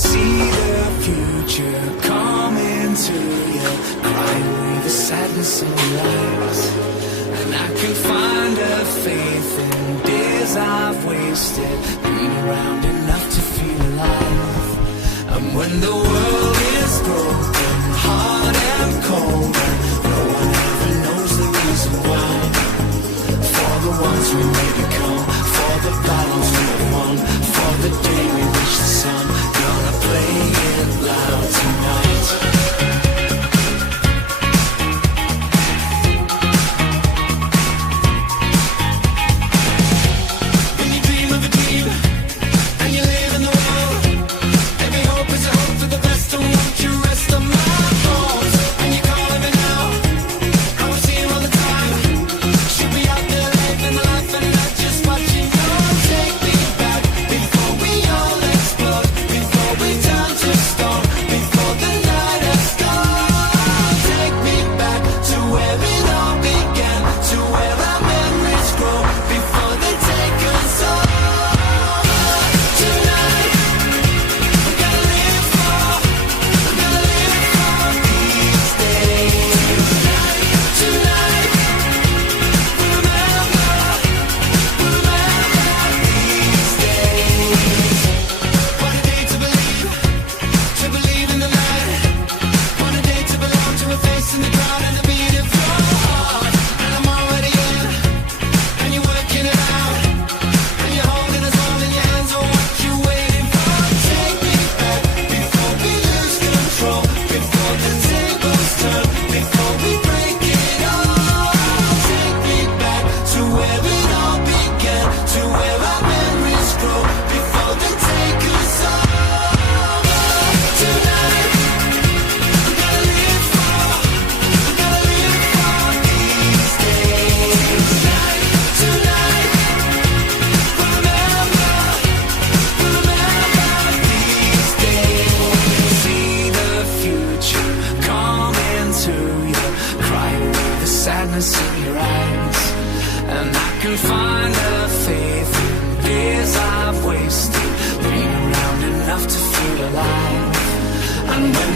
see the future coming to you, cry away the sadness in your eyes. And I can find a faith in days I've wasted, been around enough to feel alive. And when the world is broken, hard and cold, and no one ever knows the reason why, for the ones we may become, for the battles we have won, for the day we reach the sun, gonna play it loud tonight. Sadness in your eyes, and I can find a faith in days I've wasted, been around enough to feel alive. And when